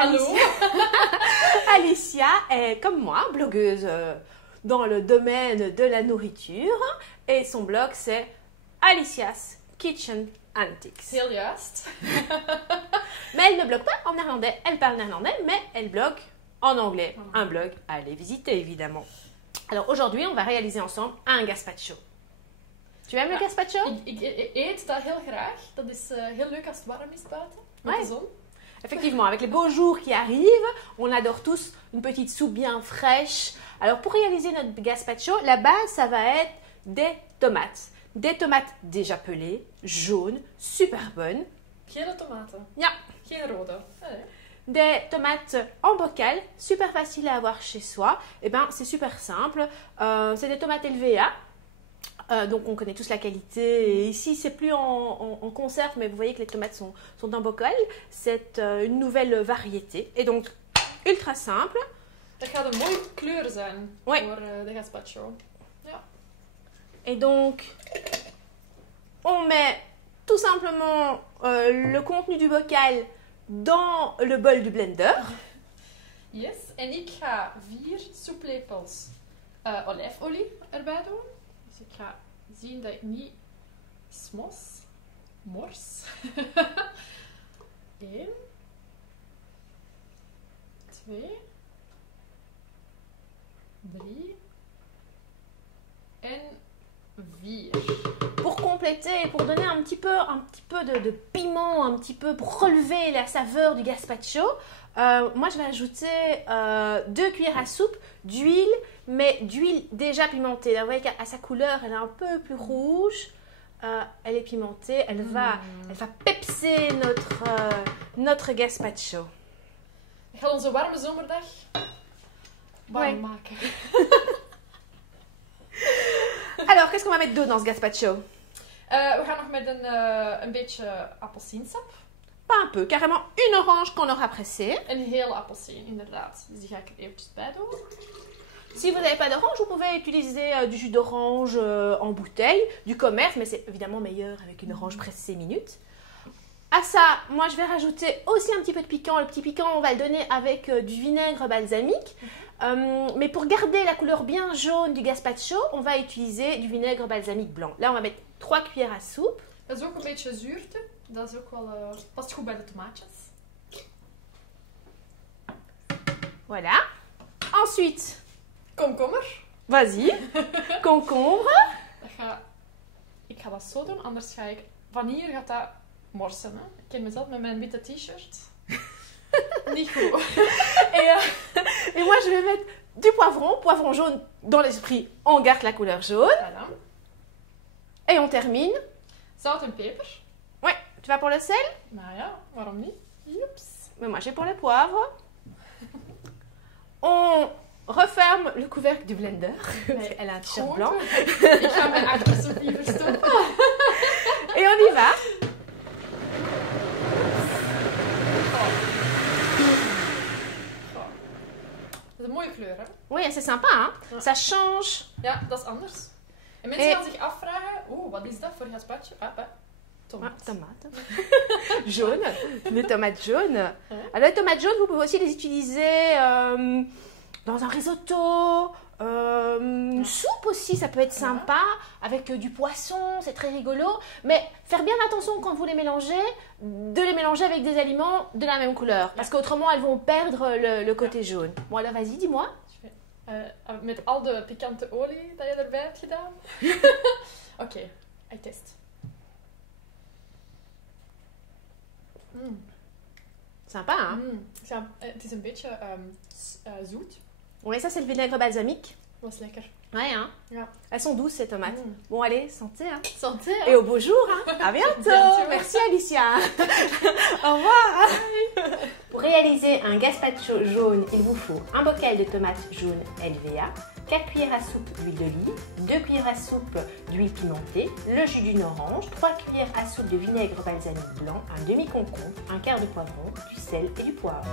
Allô? Alicia est, comme moi, blogueuse dans le domaine de la nourriture. Et son blog, c'est Alicia's Kitchen Antics. Heel juist. Mais elle ne blogue pas en néerlandais. Elle parle néerlandais, mais elle blogue en anglais. Un blog à aller visiter, évidemment. Alors aujourd'hui, on va réaliser ensemble un gazpacho. Tu aimes le gazpacho? Ik eet dat heel graag. Dat is heel leuk als het warm is buiten. Met Ouais. de zon. Effectivement, avec les beaux jours qui arrivent, on adore tous une petite soupe bien fraîche. Alors pour réaliser notre gazpacho, la base, ça va être des tomates. Des tomates déjà pelées, jaunes, super bonnes. Gele tomaten. Ja. Geen rode. Allee. Des tomates en bocal, super facile à avoir chez soi. Et ben, c'est super simple. C'est des tomates LVA. Donc on connaît tous la qualité. Et ici, c'est plus en conserve, mais vous voyez que les tomates sont en bocal. C'est une nouvelle variété. Et donc, ultra simple. Dat gaat een mooie kleur zijn Ouais. voor de gazpacho. Ja. Et donc, on met tout simplement le contenu du bocal dans le bol du blender. Yes. En ik ga 4 soeplepels olijfolie erbij doen. Dus ik ga zien dat ik niet mors. 1, 2, 3 en 4. Pour compléter, pour donner un petit peu de piment, un petit peu pour relever la saveur du gazpacho, moi je vais ajouter 2 cuillères à soupe d'huile, mais d'huile déjà pimentée. Là, vous voyez qu'à sa couleur, elle est un peu plus rouge. Elle est pimentée, elle va pepser notre gazpacho. Ik ga onze warme zomerdag warm Ouais. maken. Alors, qu'est-ce qu'on va mettre d'eau dans ce gazpacho? We gaan nog met een beetje appelsiensap. Pas un peu, carrément une orange qu'on aura pressée. Een hele appelsien, inderdaad. Dus die ga ik er eventjes bij doen. Si vous n'avez pas d'orange, vous pouvez utiliser du jus d'orange en bouteille, du commerce, mais c'est évidemment meilleur avec une orange pressée minute. À ça, moi je vais rajouter aussi un petit peu de piquant. Le petit piquant, on va le donner avec du vinaigre balsamique. Mais pour garder la couleur bien jaune du gazpacho, on va utiliser du vinaigre balsamique blanc. Là, on va mettre 3 cuillères à soupe. Dat is ook een beetje zuurte. Dat is ook wel, past goed bij de tomaatjes. Voilà. Ensuite, Komkommer. vas-y, concombre. Ik ga dat zo doen, anders ga ik... Van hier gaat dat morsen. Hè. Ik ken mezelf met mijn witte t-shirt. Niet goed. Et moi, je vais mettre du poivron jaune. Dans l'esprit, on garde la couleur jaune. Voilà. Et on termine. Zout en peper. Ouais, tu vas pour le sel? Nou ja, waarom niet? Joeps. Mais moi, j'ai pour le poivre. On referme le couvercle du blender. Nee, Elle a un t-shirt goed. blanc. Ik ga mijn achtersoepie verstoppen. Et on y va. Dat is een mooie kleur, hè? Oui, c'est sympa, hein? Ja. Ça change. Ja, dat is anders. En mensen gaan zich afvragen, wat is dat voor gazpacho? Ah, Tomaat. tomates. Jaunes. Les tomates jaunes. Alors, les tomates jaunes, vous pouvez aussi les utiliser dans un risotto. Une soupe aussi, ça peut être sympa. Avec du poisson, c'est très rigolo. Mais faire bien attention quand vous les mélangez, de les mélanger avec des aliments de la même couleur. Parce qu'autrement, elles vont perdre le côté jaune. Bon, alors vas-y, dis-moi. Met al de pikante olie dat je erbij hebt gedaan. Oké, ik test. Sympa, hein? Het is een beetje zoet. Oui, ça, c'est le vinaigre balsamique. Dat is lekker. Ouais, hein? Ja. Elles sont douces, ces tomates. Bon, allez, santé, hein? Santé, Et au beau jour, hein? À bientôt! Bientôt. Merci Alicia! Au revoir! Pour réaliser un gazpacho jaune, il vous faut un bocal de tomates jaunes LVA, 4 cuillères à soupe d'huile d'olive, 2 cuillères à soupe d'huile pimentée, le jus d'une orange, 3 cuillères à soupe de vinaigre balsamique blanc, un demi-concombre, un quart de poivron, du sel et du poivre.